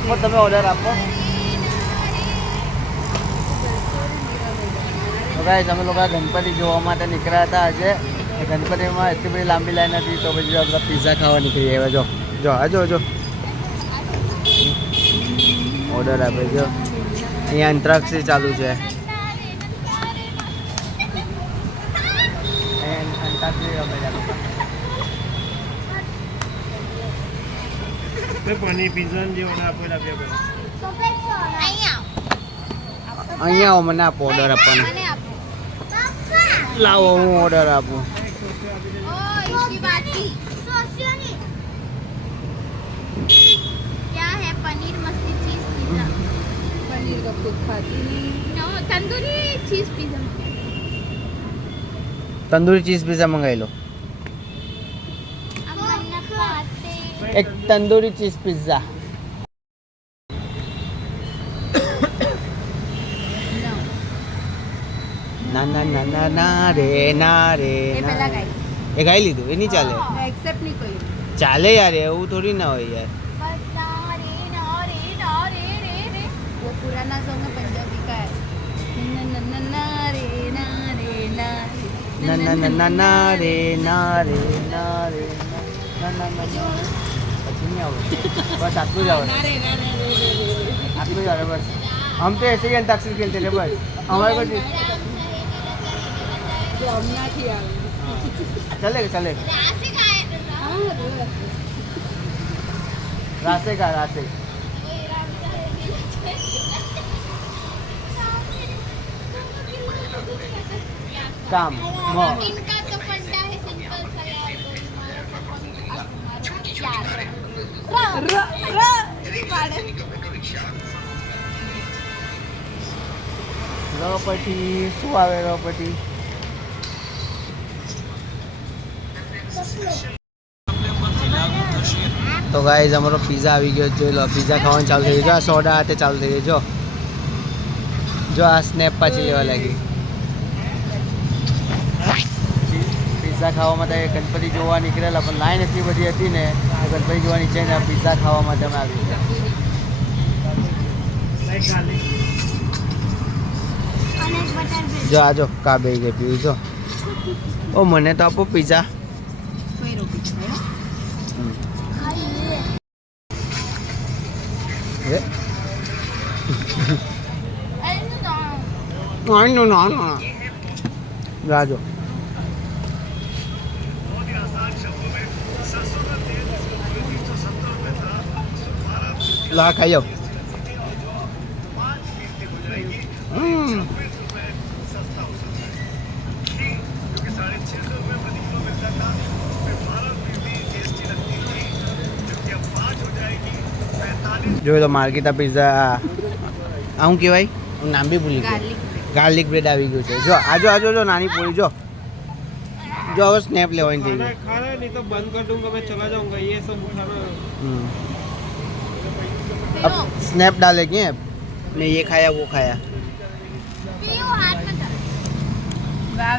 આપો તમે ઓર્ડર આપો. તો ગાઈસ અમે લોકો ગણપતિ જોવા માટે નીકળ્યા હતા આજે. ગણપતિમાં એટલી બધી લાંબી લાઈન હતી તો પછી આપણે પિઝા ખાવા નીકળી આવ્યા. જો જો આ જો ઓર્ડર આપે જો. અહીંયા અંતરાક્ષરી ચાલુ છે. અંતાક્ષરી રમે છે. પનીર પિઝા જે ઓર્ડર આપેલા અહીંયા આવો મને આપો ઓર્ડર આપવાનો. લાવો હું ઓર્ડર આપું. क्या है पनीर मस्ती चीज पिज्जा पनीर का खुद खाती नहीं नो तंदूरी चीज पिज्जा तंदूरी चीज पिज्जा मंगाई लो. एक तंदूरी चीज पिज्जा. ના ના ના ના ના રે ના રે. એ ગાઈ લીધું એ નહીં ચાલે. एक्सेप्ट नहीं कोई ચાલે યાર એવું થોડી ના હોય યાર. वो पुराना सॉन्ग है पंजाबी का है ના ના ના ના ના રે ના રે ના રે ના ના ના પછી નહીં આવું. બસ આટલું જ આવે. આટલું જ આવે બસ. हम तो ऐसे ही अंताक्षरी खेलते थे बस. हमारे को चलेगा चलेगा. रास्ते का रास्ते काम इनका तो फंडा है सिंपल सा यार રોપટી શું આવે રોપટી. તો ગાઈઝ અમારો પિઝા આવી ગયો. જોઈ લો પિઝા ખાવાનું ચાલુ થઈ ગયું. જો આ સોડા હાથે ચાલુ થઈ ગયું. જો જો આ સ્નેપ પાછી લેવા લાગી. પિઝા ખાવા માટે ગણપતિ જોવા નીકળેલા પણ લાઈન એટલી બધી હતી ને ગણપતિ જોવા નીચે ને પિઝા ખાવા માટે અમે આવી ગયા. જો આ જો કા બે ગઈ પીવું જો. ઓ મને તો આપો પિઝા. રાજો લા ખાઈ જાઓ. જોઈ લો માર્કેટા પિઝા. આ શું કહેવાય નામ બી ભૂલી ગયો. ગાર્લિક બ્રેડ આવી ગયું છે. જો આજો આજો જો નાની પૂરી જો જો હવે સ્નેપ લેવાની થઈ ગઈ. खाना नहीं तो बंद कर दूंगा मैं चला जाऊंगा ये सब खाना. अब स्नैप डालेंगे. मैं ये खाया वो खाया. पियो हाथ में वाह